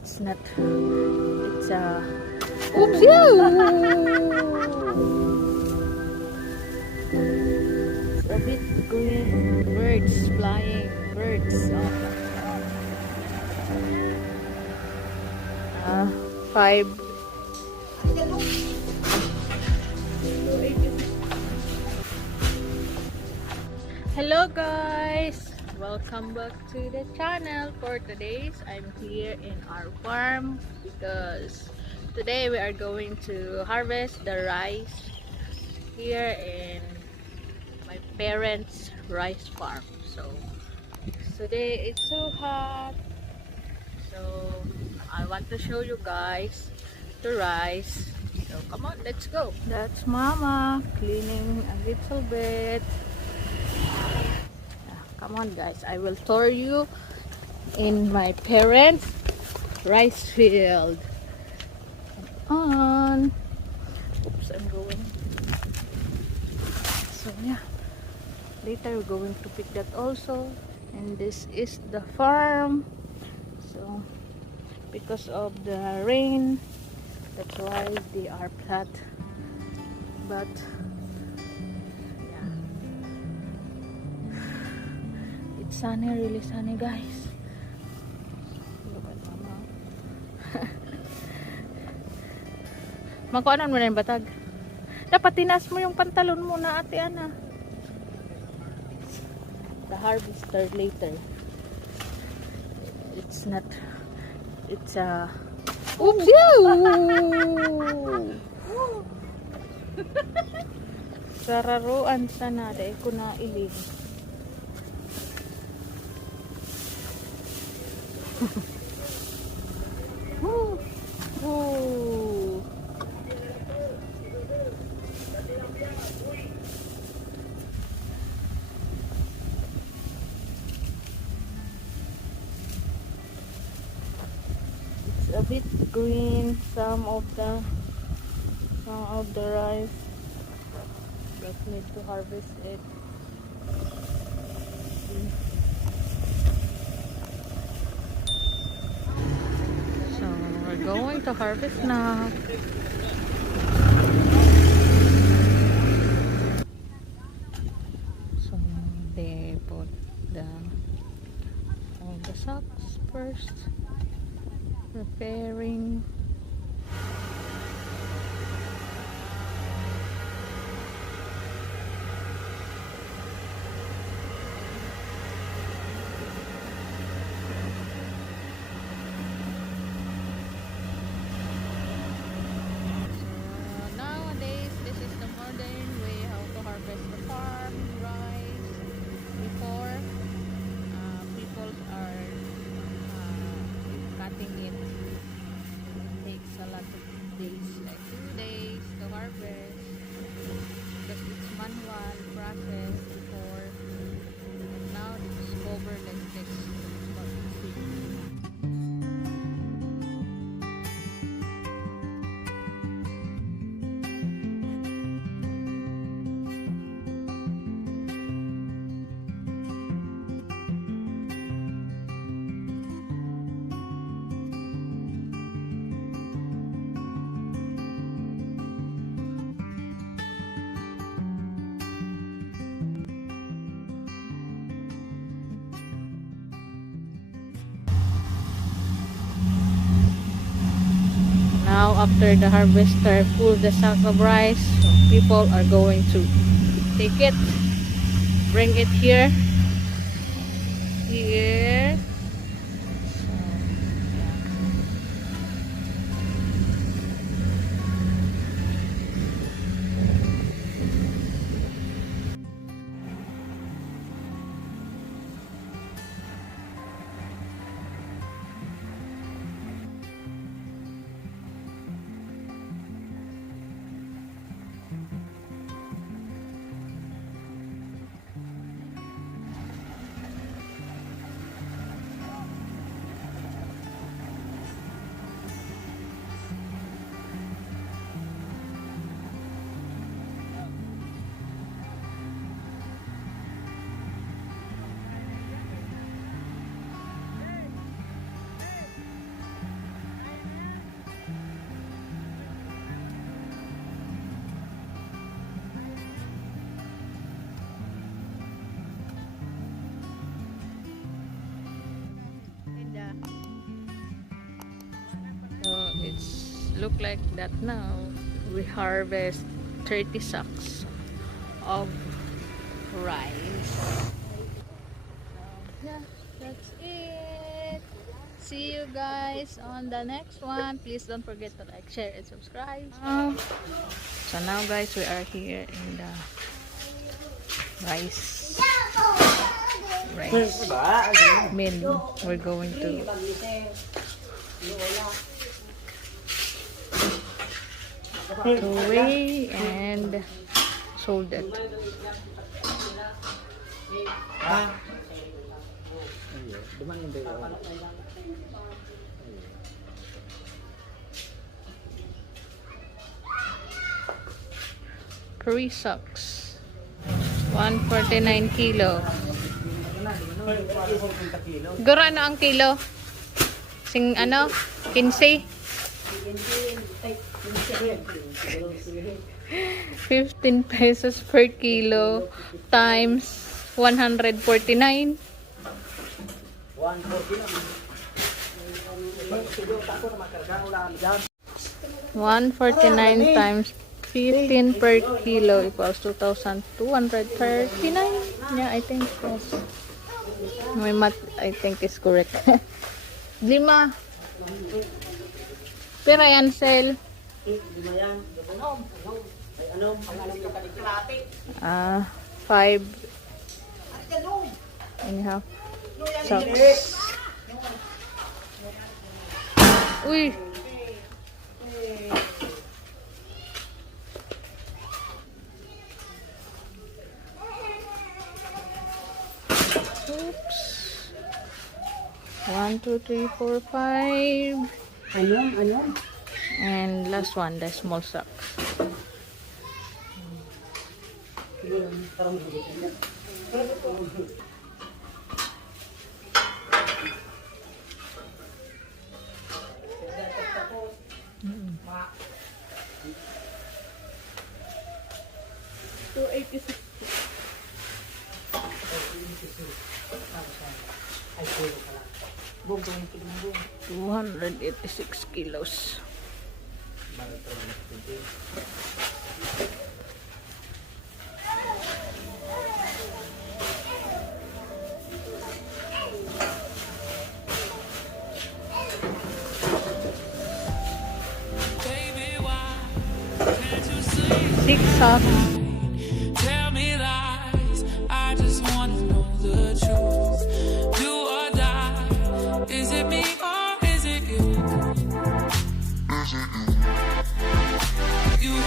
It's not. It's oops! Yeah. It's a bit green. Birds flying. Birds. Five. Hello guys, welcome back to the channel. For today's I'm here in our farm because today we are going to harvest the rice here in my parents' rice farm. So today it's so hot, so I want to show you guys the rice. So come on, let's go. That's mama cleaning a little bit. Come on guys, I will tour you in my parents' rice field. Come on. Oops, I'm going. So yeah, later we're going to pick that also. And this is the farm. So because of the rain, that's why they are flat. But yeah, it's sunny, really sunny guys. Look at mama. Magkuanan mo na yung batag. Dapat tinas mo yung pantalon mo na ate Ana. The harvester later. It's not. It's oops! Sararuan sana dahil ko na ilig. Ooh. It's a bit green, some of the rice, but need to harvest it. So we're going to harvest now. So they put all the socks first, preparing. Nowadays, this is the modern way how to harvest the farm rice. Before, people are cutting it. It takes a lot of days, like 2 days to harvest, because it's manual process before. And now they discover like this. Now after the harvester pull the sack of rice, so people are going to take it, bring it here. So, yeah. look like that now. We harvest 30 sacks of rice. Yeah, that's it. See you guys on the next one. Please don't forget to like, share, and subscribe. So now guys, we are here in the rice mill. We're going to weigh and sold it. Three sacks, 149 kilo. Guro ano ang kilo? Sing ano? 15? 15 pesos per kilo times 149. 149 times 15 per kilo equals 2,239. Yeah, I think yes. My math, I think, is correct. 5. Pero yan, sel. 5 anyhow. Socks. Uy. Oops. 1, 2, 3, 4, 5. And last one, the small socks. $286 kilos. Six socks. Tell me lies, I just want to know the truth. Do or die, is it me or is it you?